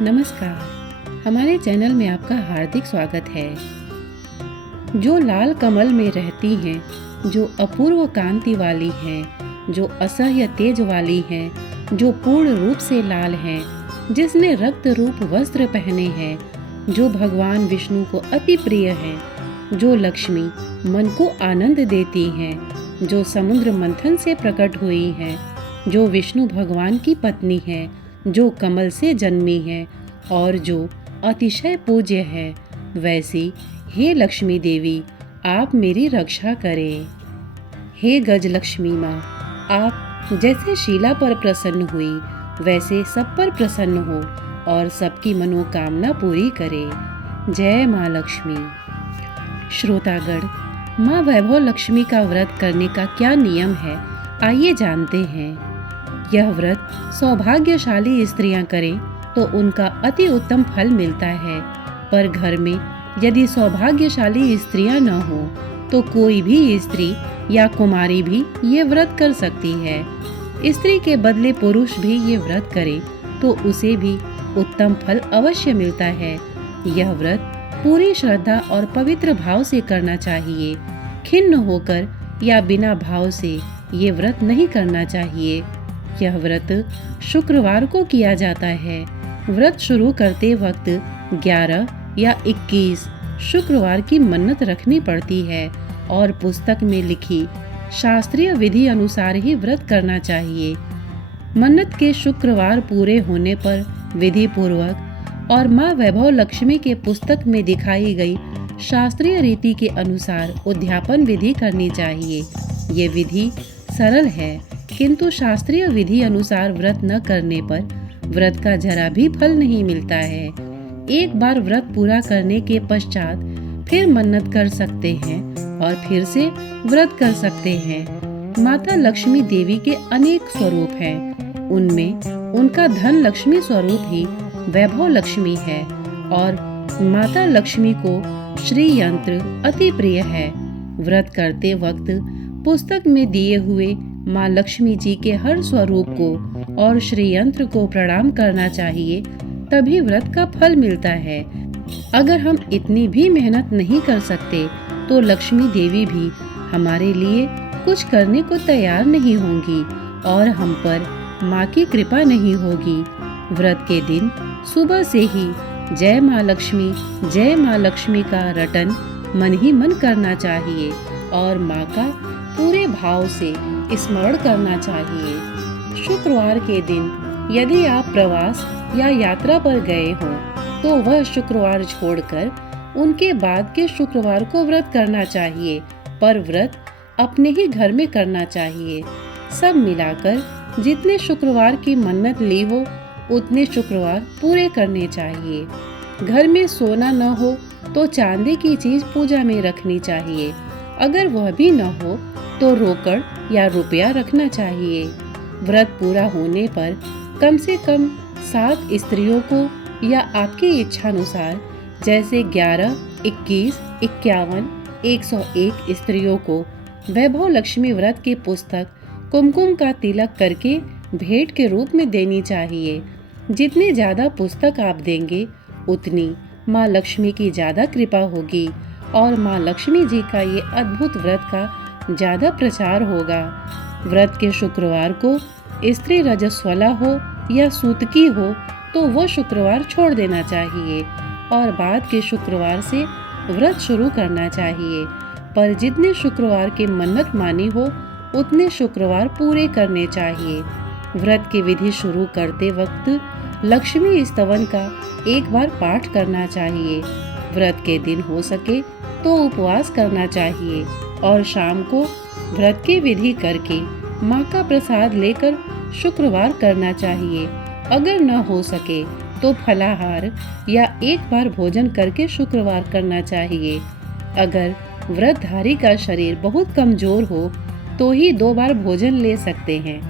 नमस्कार, हमारे चैनल में आपका हार्दिक स्वागत है। जो लाल कमल में रहती हैं, जो अपूर्व कांति वाली हैं, जो असह्य तेज वाली हैं, जो पूर्ण रूप से लाल हैं, जिसने रक्त रूप वस्त्र पहने हैं, जो भगवान विष्णु को अति प्रिय हैं, जो लक्ष्मी मन को आनंद देती हैं, जो समुद्र मंथन से प्रकट हुई हैं, जो विष्णु भगवान की पत्नी है, जो कमल से जन्मी है और जो अतिशय पूज्य है, वैसी हे लक्ष्मी देवी आप मेरी रक्षा करें। हे गजलक्ष्मी माँ, आप जैसे शीला पर प्रसन्न हुई वैसे सब पर प्रसन्न हो और सबकी मनोकामना पूरी करे। जय माँ लक्ष्मी। श्रोतागण, माँ वैभव लक्ष्मी का व्रत करने का क्या नियम है, आइए जानते हैं। यह व्रत सौभाग्यशाली स्त्रियां करें तो उनका अति उत्तम फल मिलता है, पर घर में यदि सौभाग्यशाली स्त्रियां न हो तो कोई भी स्त्री या कुमारी भी ये व्रत कर सकती है। स्त्री के बदले पुरुष भी ये व्रत करे तो उसे भी उत्तम फल अवश्य मिलता है। यह व्रत पूरी श्रद्धा और पवित्र भाव से करना चाहिए। खिन्न होकर या बिना भाव से ये व्रत नहीं करना चाहिए। यह व्रत शुक्रवार को किया जाता है। व्रत शुरू करते वक्त 11 या 21 शुक्रवार की मन्नत रखनी पड़ती है और पुस्तक में लिखी शास्त्रीय विधि अनुसार ही व्रत करना चाहिए। मन्नत के शुक्रवार पूरे होने पर विधि पूर्वक और माँ वैभव लक्ष्मी के पुस्तक में दिखाई गई शास्त्रीय रीति के अनुसार उद्यापन विधि करनी चाहिए। ये विधि सरल है, किंतु शास्त्रीय विधि अनुसार व्रत न करने पर व्रत का जरा भी फल नहीं मिलता है। एक बार व्रत पूरा करने के पश्चात फिर मन्नत कर सकते हैं और फिर से व्रत कर सकते हैं। माता लक्ष्मी देवी के अनेक स्वरूप हैं। उनमें उनका धन लक्ष्मी स्वरूप ही वैभव लक्ष्मी है और माता लक्ष्मी को श्री यंत्र अति प्रिय है। व्रत करते वक्त पुस्तक में दिए हुए माँ लक्ष्मी जी के हर स्वरूप को और श्री यंत्र को प्रणाम करना चाहिए, तभी व्रत का फल मिलता है। अगर हम इतनी भी मेहनत नहीं कर सकते तो लक्ष्मी देवी भी हमारे लिए कुछ करने को तैयार नहीं होंगी और हम पर माँ की कृपा नहीं होगी। व्रत के दिन सुबह से ही जय माँ लक्ष्मी का रटन मन ही मन करना चाहिए और माँ का पूरे भाव से स्मरण करना चाहिए। शुक्रवार के दिन यदि आप प्रवास या यात्रा पर गए हों तो वह शुक्रवार छोड़कर उनके बाद के शुक्रवार को व्रत करना चाहिए, पर व्रत अपने ही घर में करना चाहिए। सब मिलाकर जितने शुक्रवार की मन्नत ली हो उतने शुक्रवार पूरे करने चाहिए। घर में सोना न हो तो चांदी की चीज पूजा में रखनी चाहिए। अगर वह भी न हो तो रोकड़ या रुपया रखना चाहिए। व्रत पूरा होने पर कम से कम 7 स्त्रियों को या आपकी इच्छानुसार जैसे 11, 21, 51, 101 स्त्रियों को वैभव लक्ष्मी व्रत की पुस्तक कुमकुम का तिलक करके भेंट के रूप में देनी चाहिए। जितने ज्यादा पुस्तक आप देंगे उतनी माँ लक्ष्मी की ज्यादा कृपा होगी और माँ लक्ष्मी जी का ये अद्भुत व्रत का ज्यादा प्रचार होगा। व्रत के शुक्रवार को स्त्री रजस्वला हो या सूतकी हो तो वो शुक्रवार छोड़ देना चाहिए और बाद के शुक्रवार से व्रत शुरू करना चाहिए। पर जितने शुक्रवार की मन्नत मानी हो उतने शुक्रवार पूरे करने चाहिए। व्रत की विधि शुरू करते वक्त लक्ष्मी स्तवन का एक बार पाठ करना चाहिए। व्रत के दिन हो सके तो उपवास करना चाहिए और शाम को व्रत की विधि करके माँ का प्रसाद लेकर शुक्रवार करना चाहिए। अगर न हो सके तो फलाहार या एक बार भोजन करके शुक्रवार करना चाहिए। अगर व्रतधारी का शरीर बहुत कमजोर हो तो ही 2 बार भोजन ले सकते हैं।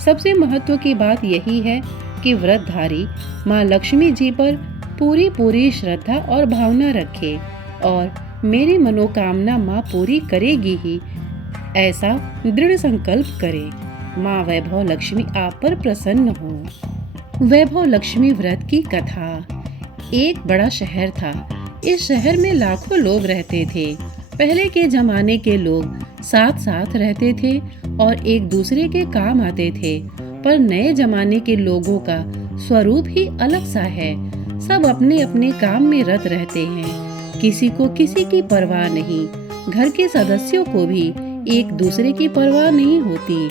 सबसे महत्व की बात यही है कि व्रतधारी माँ लक्ष्मी जी पर पूरी श्रद्धा और भावना रखे और मेरी मनोकामना माँ पूरी करेगी ही, ऐसा दृढ़ संकल्प करे। माँ वैभव लक्ष्मी आप पर प्रसन्न हो। वैभव लक्ष्मी व्रत की कथा। एक बड़ा शहर था। इस शहर में लाखों लोग रहते थे। पहले के जमाने के लोग साथ साथ रहते थे और एक दूसरे के काम आते थे, पर नए जमाने के लोगों का स्वरूप ही अलग सा है। सब अपने अपने काम में रत रहते हैं। किसी को किसी की परवाह नहीं। घर के सदस्यों को भी एक दूसरे की परवाह नहीं होती।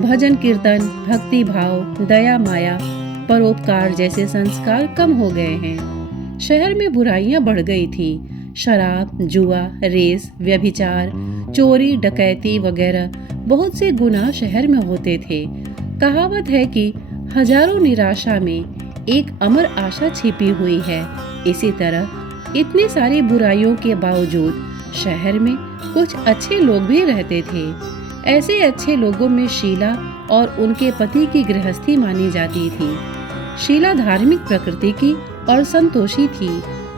भजन कीर्तन, भक्ति भाव, दया माया, परोपकार जैसे संस्कार कम हो गए हैं। शहर में बुराइयां बढ़ गई थी। शराब, जुआ, रेस, व्यभिचार, चोरी, डकैती वगैरह बहुत से गुनाह शहर में होते थे। कहावत है कि हजारों निराशा में एक अमर आशा छिपी हुई है। इसी तरह इतनी सारी बुराइयों के बावजूद शहर में कुछ अच्छे लोग भी रहते थे। ऐसे अच्छे लोगों में शीला और उनके पति की गृहस्थी मानी जाती थी। शीला धार्मिक प्रकृति की और संतोषी थी।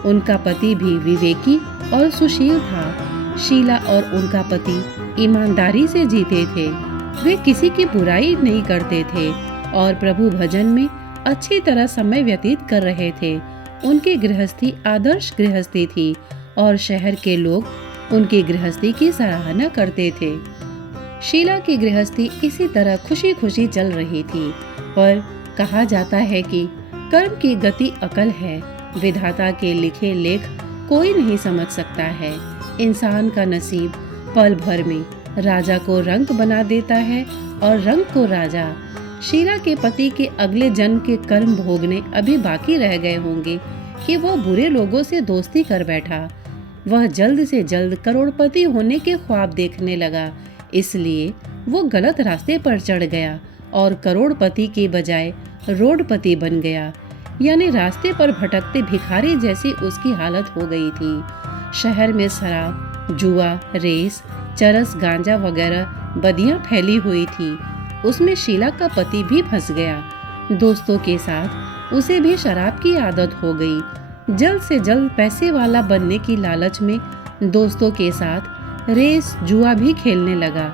उनका पति भी विवेकी और सुशील था। शीला और उनका पति ईमानदारी से जीते थे। वे किसी की बुराई नहीं करते थे और प्रभु भजन में अच्छी तरह समय व्यतीत कर रहे थे। उनकी गृहस्थी आदर्श गृहस्थी थी और शहर के लोग उनकी गृहस्थी की सराहना करते थे। शीला की गृहस्थी इसी तरह खुशी खुशी चल रही थी, पर कहा जाता है कि कर्म की गति अकल है। विधाता के लिखे लेख कोई नहीं समझ सकता है। इंसान का नसीब पल भर में राजा को रंक बना देता है और रंक को राजा। शीला के पति के अगले जन्म के कर्म भोगने अभी बाकी रह गए होंगे कि वह बुरे लोगों से दोस्ती कर बैठा। वह जल्द से जल्द करोड़पति होने के ख्वाब देखने लगा, इसलिए वो गलत रास्ते पर चढ़ गया और करोड़पति के बजाय रोडपति बन गया। यानी रास्ते पर भटकते भिखारी जैसी उसकी हालत हो गई थी। शहर में शराब, जुआ, रेस, चरस, गांजा वगैरह बदियां फैली हुई थी। उसमें शीला का पति भी फंस गया। दोस्तों के साथ उसे भी शराब की आदत हो गई। जल्द से जल्द पैसे वाला बनने की लालच में दोस्तों के साथ रेस, जुआ भी खेलने लगा।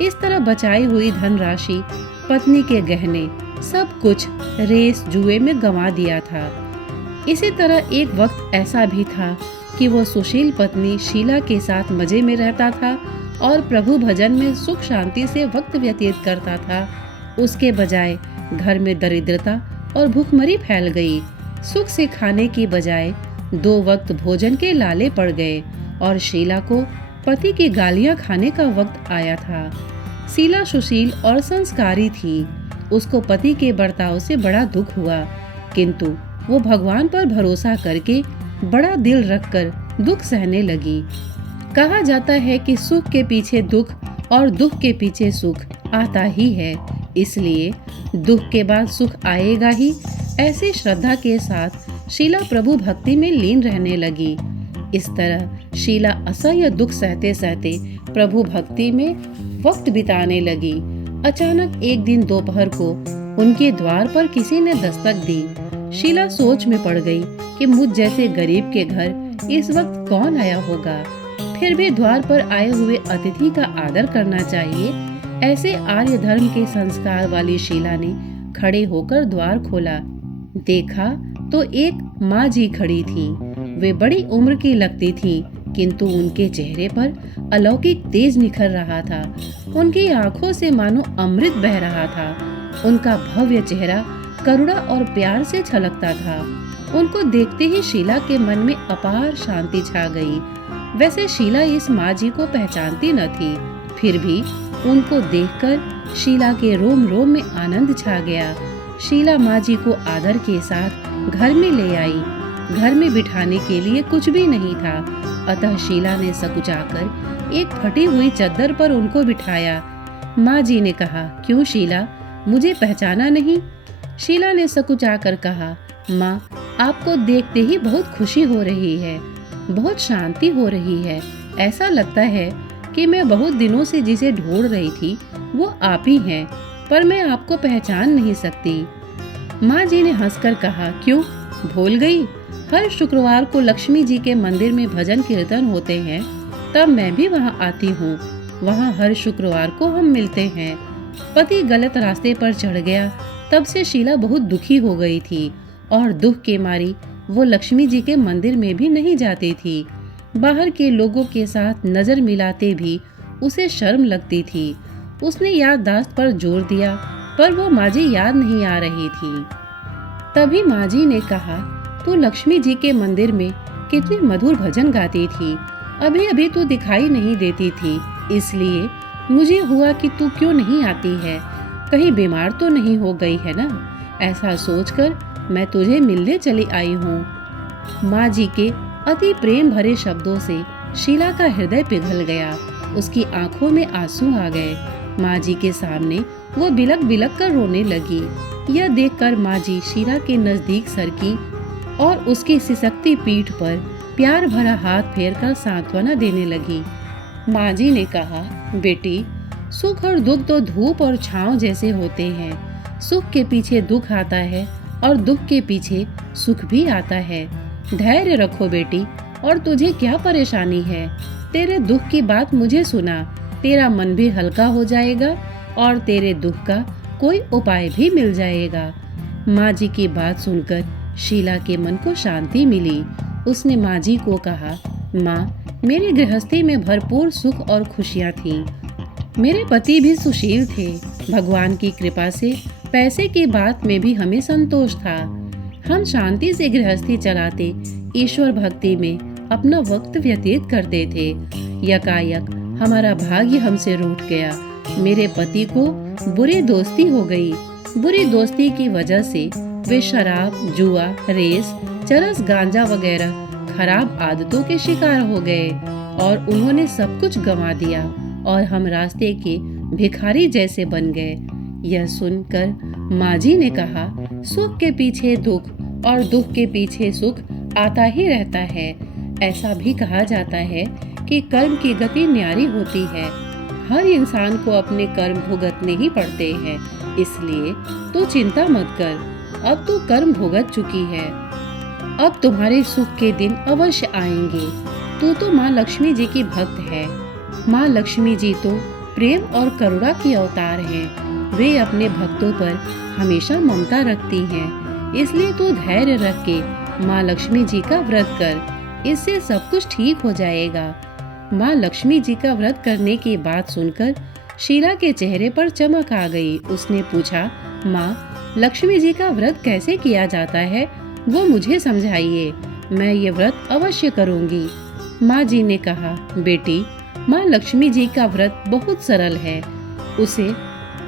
इस तरह बचाई हुई धनराशि, पत्नी के गहने, सब कुछ रेस जुए में गंवा दिया था। इसी तरह एक वक्त ऐसा भी था कि वो सुशील पत्नी शीला के साथ मजे में रहता था और प्रभु भजन में सुख शांति से वक्त व्यतीत करता था। उसके बजाय घर में दरिद्रता और भूखमरी फैल गई। सुख से खाने की बजाय 2 वक्त भोजन के लाले पड़ गए और शीला को पति की गालियां खाने का वक्त आया था। शीला सुशील और संस्कारी थी। उसको पति के बर्ताव से बड़ा दुख हुआ, किंतु वो भगवान पर भरोसा करके बड़ा दिल रखकर दुख सहने लगी। कहा जाता है कि सुख के पीछे दुख और दुख के पीछे सुख आता ही है, इसलिए दुख के बाद सुख आएगा ही। ऐसे श्रद्धा के साथ शीला प्रभु भक्ति में लीन रहने लगी। इस तरह शीला असह्य दुख सहते सहते प्रभु भक्ति में वक्त बिताने लगी। अचानक एक दिन दोपहर को उनके द्वार पर किसी ने दस्तक दी। शीला सोच में पड़ गई कि मुझ जैसे गरीब के घर इस वक्त कौन आया होगा। फिर भी द्वार पर आए हुए अतिथि का आदर करना चाहिए। ऐसे आर्य धर्म के संस्कार वाली शीला ने खड़े होकर द्वार खोला। देखा तो एक माँ जी खड़ी थी। वे बड़ी उम्र की लगती थी, किंतु उनके चेहरे पर अलौकिक तेज निखर रहा था। उनकी आंखों से मानो अमृत बह रहा था। उनका भव्य चेहरा करुणा और प्यार से छलकता था। उनको देखते ही शीला के मन में अपार शांति छा गई। वैसे शीला इस माँ जी को पहचानती न थी, फिर भी उनको देखकर शीला के रोम रोम में आनंद छा गया। शीला माँ जी को आदर के साथ घर में ले आई। घर में बिठाने के लिए कुछ भी नहीं था, अतः शीला ने सकुचाकर एक फटी हुई चद्दर पर उनको बिठाया। माँ जी ने कहा, क्यों शीला, मुझे पहचाना नहीं? शीला ने सकुचाकर कहा, माँ, आपको देखते ही बहुत खुशी हो रही है, बहुत शांति हो रही है। ऐसा लगता है कि मैं बहुत दिनों से जिसे ढूंढ रही थी वो आप ही हैं, पर मैं आपको पहचान नहीं सकती। माँ जी ने हंसकर कहा, क्यों, भूल गई? हर शुक्रवार को लक्ष्मी जी के मंदिर में भजन कीर्तन होते हैं, तब मैं भी वहाँ आती हूँ। वहाँ हर शुक्रवार को हम मिलते हैं पति गलत रास्ते पर चढ़ गया, तब से शीला बहुत दुखी हो गई थी और दुख के मारी वो लक्ष्मी जी के मंदिर में भी नहीं जाती थी। बाहर के लोगों के साथ नजर मिलाते भी उसे शर्म लगती थी। उसने याददाश्त पर जोर दिया, पर वो माँ जी याद नहीं आ रही थी। तभी माँ जी ने कहा, तू लक्ष्मी जी के मंदिर में कितने मधुर भजन गाती थी, अभी अभी तू दिखाई नहीं देती थी, इसलिए मुझे हुआ कि तू क्यों नहीं आती है, कहीं बीमार तो नहीं हो गई है ना। ऐसा सोचकर मैं तुझे मिलने चली आई हूँ। माँ जी के अति प्रेम भरे शब्दों से शीला का हृदय पिघल गया, उसकी आंखों में आंसू आ गए। माँ जी के सामने वो बिलक बिलक कर रोने लगी। यह देखकर माँ जी शीला के नजदीक सरकी और उसकी सिसकती पीठ पर प्यार भरा हाथ फेरकर सांत्वना देने लगी। माँ जी ने कहा, बेटी, सुख और दुख तो धूप और छांव जैसे होते हैं। सुख के पीछे दुख आता है और दुख के पीछे सुख भी आता है। धैर्य रखो बेटी, और तुझे क्या परेशानी है? तेरे दुख की बात मुझे सुना, तेरा मन भी हल्का हो जाएगा और तेरे दुख का कोई उपाय भी मिल जाएगा। माँ जी की बात सुनकर शीला के मन को शांति मिली। उसने माँ जी को कहा, माँ, मेरी गृहस्थी में भरपूर सुख और खुशियाँ थीं। मेरे पति भी सुशील थे। भगवान की कृपा से पैसे की बात में भी हमें संतोष था। हम शांति से गृहस्थी चलाते ईश्वर भक्ति में अपना वक्त व्यतीत करते थे। यकायक हमारा भाग्य हमसे रूठ गया। मेरे पति को बुरी दोस्ती हो गई। बुरी दोस्ती की वजह से वे शराब, जुआ, रेस, चरस, गांजा वगैरह खराब आदतों के शिकार हो गए और उन्होंने सब कुछ गंवा दिया और हम रास्ते के भिखारी जैसे बन गए। यह सुनकर माँ जी ने कहा, सुख के पीछे दुख और दुख के पीछे सुख आता ही रहता है। ऐसा भी कहा जाता है कि कर्म की गति न्यारी होती है। हर इंसान को अपने कर्म भुगतने ही पड़ते हैं, इसलिए तू चिंता मत कर। अब तू कर्म भुगत चुकी है, अब तुम्हारे सुख के दिन अवश्य आएंगे। तू तो माँ लक्ष्मी जी की भक्त है। माँ लक्ष्मी जी तो प्रेम और करुणा की अवतार हैं। वे अपने भक्तों पर हमेशा ममता रखती हैं। इसलिए तू धैर्य रख के माँ लक्ष्मी जी का व्रत कर, इससे सब कुछ ठीक हो जाएगा। माँ लक्ष्मी जी का व्रत करने की बात सुनकर शीला के चेहरे पर चमक आ गई। उसने पूछा, माँ, लक्ष्मी जी का व्रत कैसे किया जाता है, वो मुझे समझाइए। मैं ये व्रत अवश्य करूँगी। माँ जी ने कहा, बेटी, माँ लक्ष्मी जी का व्रत बहुत सरल है। उसे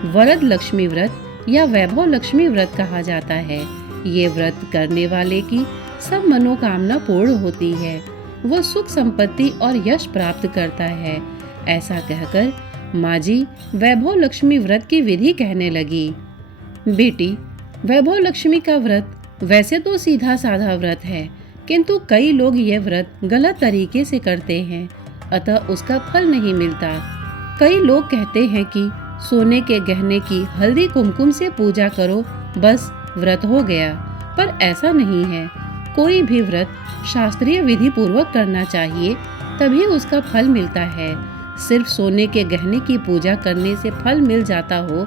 वरद लक्ष्मी व्रत या वैभव लक्ष्मी व्रत कहा जाता है। ये व्रत करने वाले की सब मनोकामना पूर्ण होती है। वो सुख, संपत्ति और यश प्राप्त करता है। ऐसा कहकर माँ जी वैभव लक्ष्मी व्रत की विधि कहने लगी। बेटी, वैभव लक्ष्मी का व्रत वैसे तो सीधा साधा व्रत है, किंतु कई लोग ये व्रत गलत तरीके से करते हैं, अतः उसका फल नहीं मिलता। कई लोग कहते हैं कि सोने के गहने की हल्दी कुमकुम से पूजा करो, बस व्रत हो गया, पर ऐसा नहीं है। कोई भी व्रत शास्त्रीय विधि पूर्वक करना चाहिए, तभी उसका फल मिलता है। सिर्फ सोने के गहने की पूजा करने से फल मिल जाता हो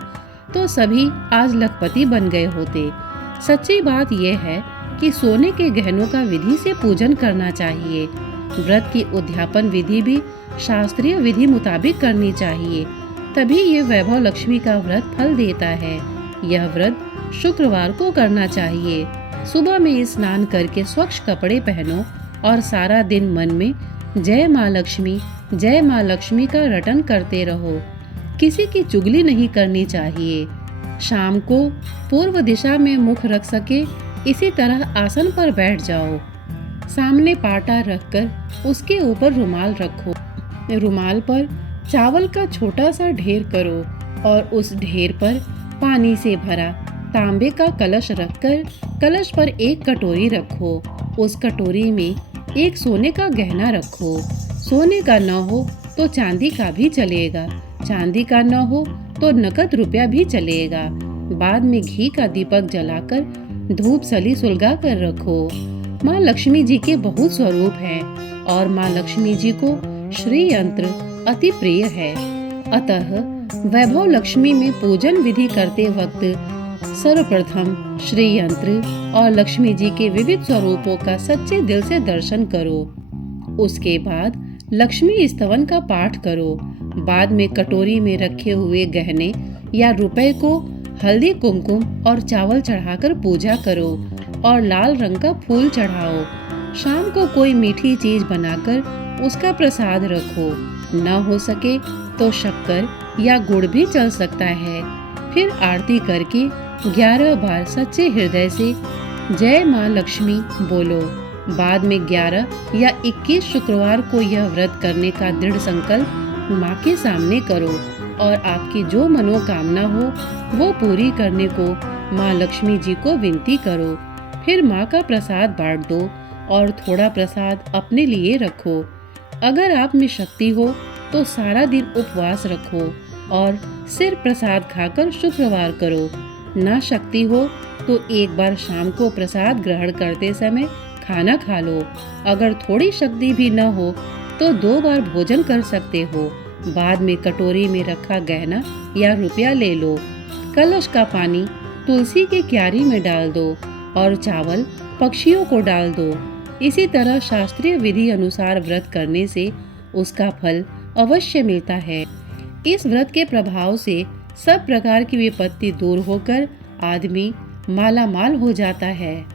तो सभी आज लखपति बन गए होते। सच्ची बात यह है कि सोने के गहनों का विधि से पूजन करना चाहिए। व्रत की उद्यापन विधि भी शास्त्रीय विधि मुताबिक करनी चाहिए, तभी ये वैभव लक्ष्मी का व्रत फल देता है। यह व्रत शुक्रवार को करना चाहिए। सुबह में स्नान करके स्वच्छ कपड़े पहनो और सारा दिन मन में जय माँ लक्ष्मी का रटन करते रहो। किसी की चुगली नहीं करनी चाहिए। शाम को पूर्व दिशा में मुख रख सके इसी तरह आसन पर बैठ जाओ। सामने पाटा रखकर उसके ऊपर रुमाल रखो। रुमाल पर चावल का छोटा सा ढेर करो और उस ढेर पर पानी से भरा तांबे का कलश रखकर कलश पर एक कटोरी रखो। उस कटोरी में एक सोने का गहना रखो। सोने का न हो तो चांदी का भी चलेगा, चांदी का न हो तो नकद रुपया भी चलेगा। बाद में घी का दीपक जलाकर धूप सली सुलगा कर रखो। माँ लक्ष्मी जी के बहुत स्वरूप हैं और माँ लक्ष्मी जी को श्री यंत्र अति प्रिय है, अतः वैभव लक्ष्मी में पूजन विधि करते वक्त सर्वप्रथम श्री यंत्र और लक्ष्मी जी के विविध स्वरूपों का सच्चे दिल से दर्शन करो। उसके बाद लक्ष्मी स्तवन का पाठ करो। बाद में कटोरी में रखे हुए गहने या रुपए को हल्दी कुमकुम और चावल चढ़ाकर पूजा करो और लाल रंग का फूल चढ़ाओ। शाम को कोई मीठी चीज बनाकर उसका प्रसाद रखो। न हो सके तो शक्कर या गुड़ भी चल सकता है। फिर आरती करके 11 बार सच्चे हृदय से जय माँ लक्ष्मी बोलो। बाद में 11 या 21 शुक्रवार को यह व्रत करने का दृढ़ संकल्प माँ के सामने करो और आपकी जो मनोकामना हो वो पूरी करने को माँ लक्ष्मी जी को विनती करो। फिर माँ का प्रसाद बांट दो और थोड़ा प्रसाद अपने लिए रखो। अगर आप में शक्ति हो तो सारा दिन उपवास रखो और सिर्फ प्रसाद खाकर शुक्रवार करो। ना शक्ति हो तो एक बार शाम को प्रसाद ग्रहण करते समय खाना खा लो। अगर थोड़ी शक्ति भी न हो तो 2 बार भोजन कर सकते हो। बाद में कटोरी में रखा गहना या रुपया ले लो। कलश का पानी तुलसी की क्यारी में डाल दो और चावल पक्षियों को डाल दो। इसी तरह शास्त्रीय विधि अनुसार व्रत करने से उसका फल अवश्य मिलता है। इस व्रत के प्रभाव से सब प्रकार की विपत्ति दूर होकर आदमी माला माल हो जाता है।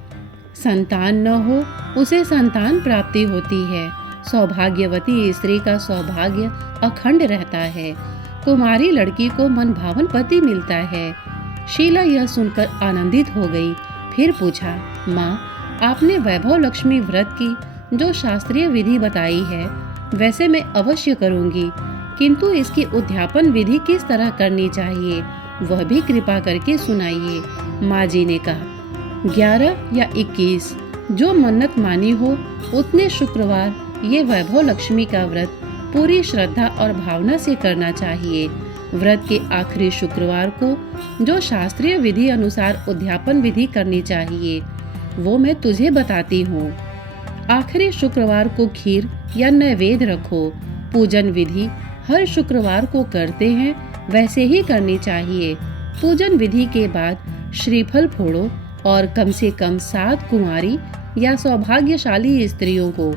संतान न हो उसे संतान प्राप्ति होती है। सौभाग्यवती स्त्री का सौभाग्य अखंड रहता है। कुमारी लड़की को मनभावन पति मिलता है। शीला यह सुनकर आनंदित हो गई। फिर पूछा, माँ, आपने वैभव लक्ष्मी व्रत की जो शास्त्रीय विधि बताई है वैसे मैं अवश्य करूँगी, किंतु इसकी उद्यापन विधि किस तरह करनी चाहिए वह भी कृपा करके सुनाइए। माँ जी ने कहा, 11 या 21 जो मन्नत मानी हो उतने शुक्रवार ये वैभव लक्ष्मी का व्रत पूरी श्रद्धा और भावना से करना चाहिए। व्रत के आखिरी शुक्रवार को जो शास्त्रीय विधि अनुसार उद्यापन विधि करनी चाहिए वो मैं तुझे बताती हूँ। आखिरी शुक्रवार को खीर या नैवेद्य रखो। पूजन विधि हर शुक्रवार को करते हैं वैसे ही करनी चाहिए। पूजन विधि के बाद श्रीफल फोड़ो और कम से कम 7 कुंवारी या सौभाग्यशाली स्त्रियों को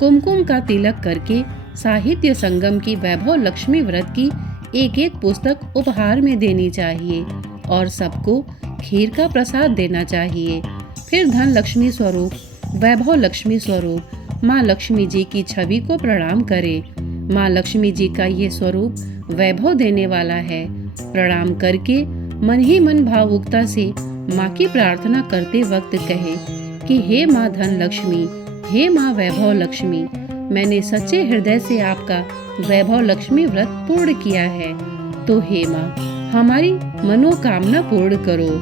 कुमकुम का तिलक करके साहित्य संगम की वैभव लक्ष्मी व्रत की एक पुस्तक उपहार में देनी चाहिए और सबको खीर का प्रसाद देना चाहिए। फिर धन लक्ष्मी स्वरूप वैभव लक्ष्मी स्वरूप माँ लक्ष्मी जी की छवि को प्रणाम करें। माँ लक्ष्मी जी का ये स्वरूप वैभव देने वाला है। प्रणाम करके मन ही मन भावुकता से माँ की प्रार्थना करते वक्त कहे कि हे माँ धन लक्ष्मी, हे माँ वैभव लक्ष्मी, मैंने सच्चे हृदय से आपका वैभव लक्ष्मी व्रत पूर्ण किया है, तो हे माँ हमारी मनोकामना पूर्ण करो,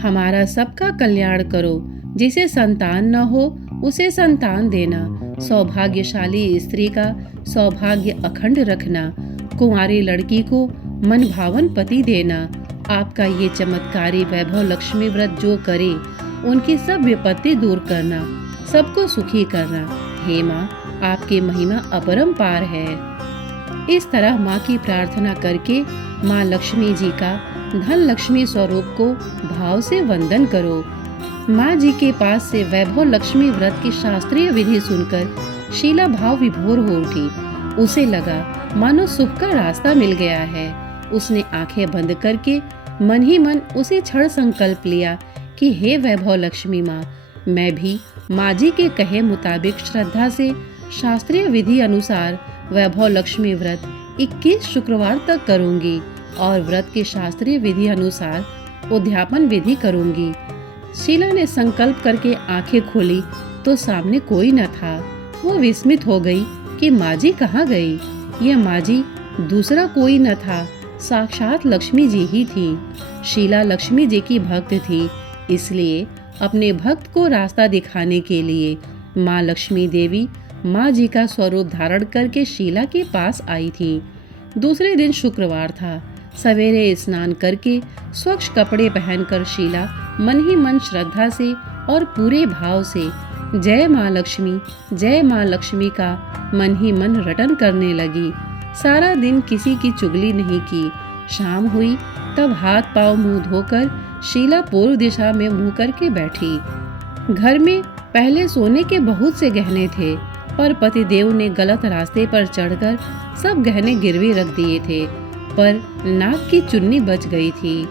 हमारा सबका कल्याण करो। जिसे संतान न हो उसे संतान देना, सौभाग्यशाली स्त्री का सौभाग्य अखंड रखना, कुंवारी लड़की को मनभावन पति देना। आपका ये चमत्कारी वैभव लक्ष्मी व्रत जो करे उनकी सब विपत्ति दूर करना, सबको सुखी करना। हे माँ, आपकी महिमा अपरंपार है। इस तरह माँ की प्रार्थना करके माँ लक्ष्मी जी का धन लक्ष्मी स्वरूप को भाव से वंदन करो। माँ जी के पास से वैभव लक्ष्मी व्रत की शास्त्रीय विधि सुनकर शीला भाव विभोर हो उठी। उसे लगा मानो सुख का रास्ता मिल गया है। उसने आंखें बंद करके मन ही मन उसे क्षण संकल्प लिया कि हे वैभव लक्ष्मी माँ, मैं भी माँ जी के कहे मुताबिक श्रद्धा से शास्त्रीय विधि अनुसार वैभव लक्ष्मी व्रत 21 शुक्रवार तक करूंगी और व्रत के शास्त्रीय विधि अनुसार उद्यापन विधि करूंगी। शीला ने संकल्प करके आंखें खोली तो सामने कोई न था। वो विस्मित हो गई कि माँ जी कहाँ गई। यह माँ जी दूसरा कोई न था, साक्षात लक्ष्मी जी ही थी। शीला लक्ष्मी जी की भक्त थी, इसलिए अपने भक्त को रास्ता दिखाने के लिए माँ लक्ष्मी देवी माँ जी का स्वरूप धारण करके शीला के पास आई थी। दूसरे दिन शुक्रवार था। सवेरे स्नान करके स्वच्छ कपड़े पहनकर शीला मन ही मन श्रद्धा से और पूरे भाव से जय माँ लक्ष्मी का मन ही मन रटन करने लगी। सारा दिन किसी की चुगली नहीं की। शाम हुई तब हाथ पांव मुंह धोकर शीला पूर्व दिशा में मुंह करके बैठी। घर में पहले सोने के बहुत से गहने थे, पर पतिदेव ने गलत रास्ते पर चढ़कर सब गहने गिरवी रख दिए थे। पर नाक की चुन्नी बच गई थी।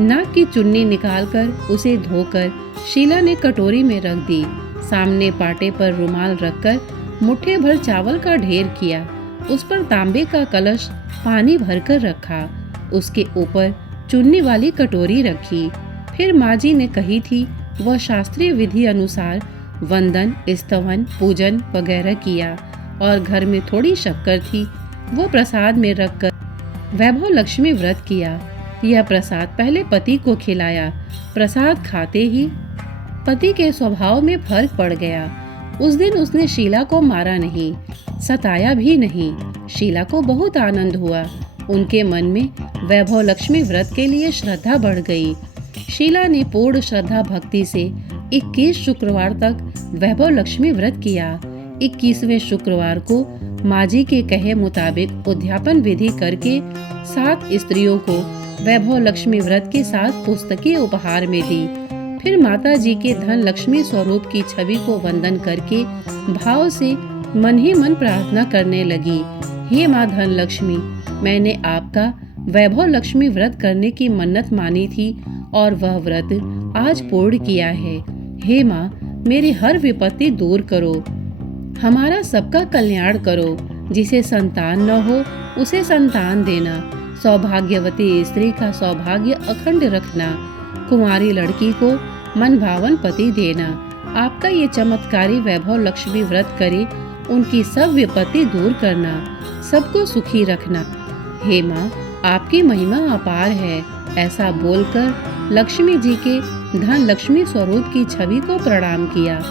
नाक की चुन्नी निकालकर उसे धोकर शीला ने कटोरी में रख दी। सामने पाटे पर रुमाल रखकर मुट्ठी भर चावल का ढेर किया। उस पर तांबे का कलश पानी भरकर रखा। उसके ऊपर चुन्नी वाली कटोरी रखी। फिर माँ जी ने कही थी वह शास्त्रीय विधि अनुसार वंदन, स्तवन, पूजन वगैरह किया और घर में थोड़ी शक्कर थी, वो प्रसाद में रखकर वैभव लक्ष्मी व्रत किया। यह प्रसाद पहले पति को खिलाया। प्रसाद खाते ही पति के स्वभाव में फर्क पड़ गया। उस दिन उसने शीला को मारा नहीं, सताया भी नहीं। शीला को बहुत आनंद हुआ। उनके मन में वैभव लक्ष्मी व्रत के लिए श्रद्धा बढ़ गई। शीला ने पूर्ण श्रद्धा भक्ति से 21 शुक्रवार तक वैभव लक्ष्मी व्रत किया। 21वें शुक्रवार को माँ जी के कहे मुताबिक उद्यापन विधि करके 7 स्त्रियों को वैभव लक्ष्मी व्रत के साथ पुस्तकें उपहार में दी। फिर माता जी के धन लक्ष्मी स्वरूप की छवि को वंदन करके भाव से मन ही मन प्रार्थना करने लगी। हे माँ धन लक्ष्मी, मैंने आपका वैभव लक्ष्मी व्रत करने की मन्नत मानी थी और वह व्रत आज पूर्ण किया है। हे माँ, मेरी हर विपत्ति दूर करो, हमारा सबका कल्याण करो। जिसे संतान न हो उसे संतान देना, सौभाग्यवती स्त्री का सौभाग्य अखंड रखना, कुंवारी लड़की को मन भावन पति देना। आपका ये चमत्कारी वैभव लक्ष्मी व्रत करे, उनकी सब विपत्ति दूर करना, सबको सुखी रखना। हे माँ, आपकी महिमा अपार है। ऐसा बोलकर लक्ष्मी जी के धन लक्ष्मी स्वरूप की छवि को प्रणाम किया।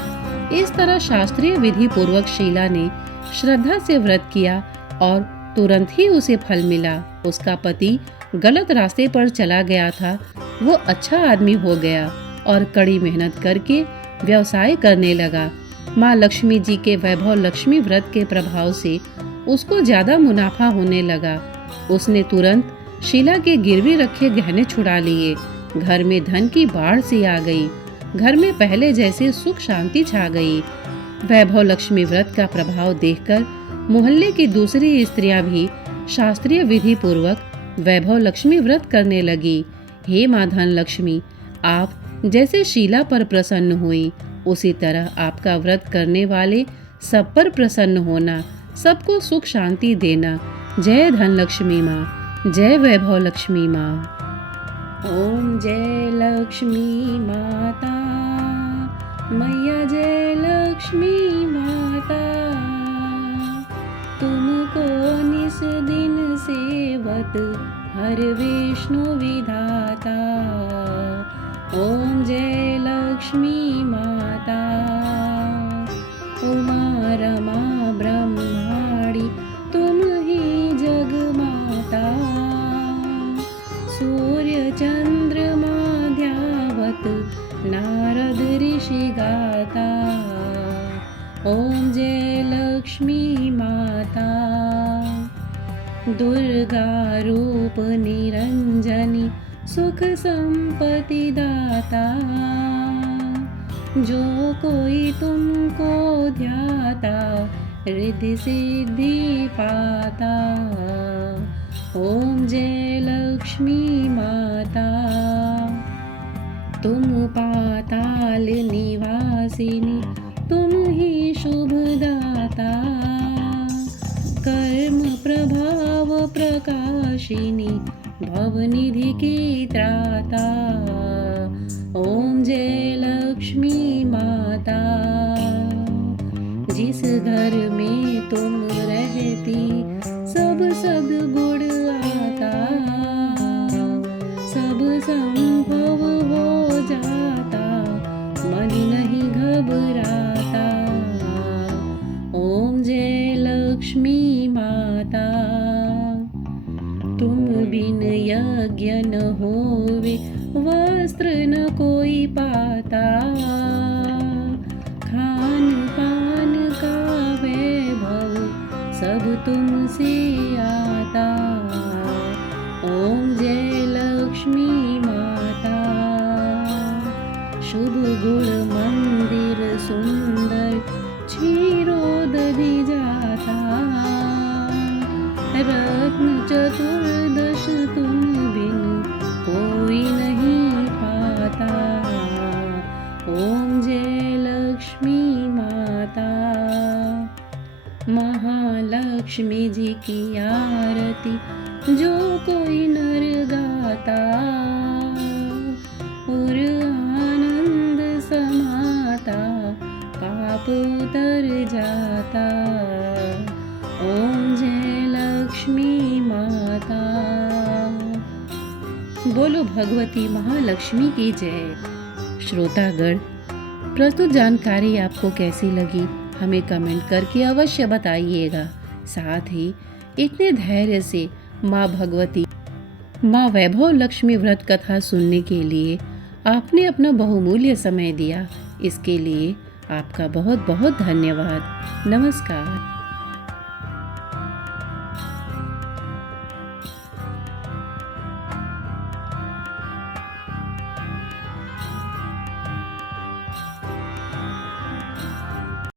इस तरह शास्त्रीय विधि पूर्वक शीला ने श्रद्धा से व्रत किया और तुरंत ही उसे फल मिला। उसका पति गलत रास्ते पर चला गया था, वो अच्छा आदमी हो गया और कड़ी मेहनत करके व्यवसाय करने लगा। माँ लक्ष्मी जी के वैभव लक्ष्मी व्रत के प्रभाव से उसको ज्यादा मुनाफा होने लगा। उसने तुरंत शीला के गिरवी रखे गहने छुड़ा लिए। घर में धन की बाढ़ सी आ गई। घर में पहले जैसे सुख शांति छा गई। वैभव लक्ष्मी व्रत का प्रभाव देखकर मोहल्ले की दूसरी स्त्रियां भी शास्त्रीय विधि पूर्वक वैभव लक्ष्मी व्रत करने लगी। हे माँ धन लक्ष्मी, आप जैसे शीला पर प्रसन्न हुई, उसी तरह आपका व्रत करने वाले सब पर प्रसन्न होना, सबको सुख शांति देना। जय धन लक्ष्मी माँ, जय वैभव लक्ष्मी माँ। ओम जय लक्ष्मी माता, मैया जय लक्ष्मी माता, तुमको निस दिन सेवत हर विष्णु विधाता। ओम जय लक्ष्मी माता, उमा रमा ब्रह्माणी तुम ही जग माता। सूर्य चंद्रमा ध्यावत नारद ऋषि गाता। ओम जय लक्ष्मी माता, दुर्गा रूप निरंजनी सुख संपत्ति दाता। जो कोई तुमको ध्याता रिद्धि सिद्धि पाता। ओम जय लक्ष्मी माता, तुम पाताल निवासिनी तुम ही शुभदाता। कर्म प्रभाव प्रकाशिनी भवनिधि की त्राता। ओम जय लक्ष्मी माता, जिस घर में तुम रहती सब सद्गुण आता। सब संभव हो जाता, मन नहीं घबराता। ओम जय लक्ष्मी माता, तुम बिन यज्ञ न होवे वस्त्र न कोई पाता। खान पान का वैभव सब तुमसे ओम जय लक्ष्मी माता। महालक्ष्मी जी की आरती जो कोई नर गाता, और आनंद समाता पाप उतर जाता। ओम जय लक्ष्मी माता। बोलो भगवती महालक्ष्मी की जय। श्रोतागण, प्रस्तुत जानकारी आपको कैसी लगी हमें कमेंट करके अवश्य बताइएगा। साथ ही इतने धैर्य से माँ भगवती, माँ वैभव लक्ष्मी व्रत कथा सुनने के लिए आपने अपना बहुमूल्य समय दिया, इसके लिए आपका बहुत बहुत धन्यवाद। नमस्कार।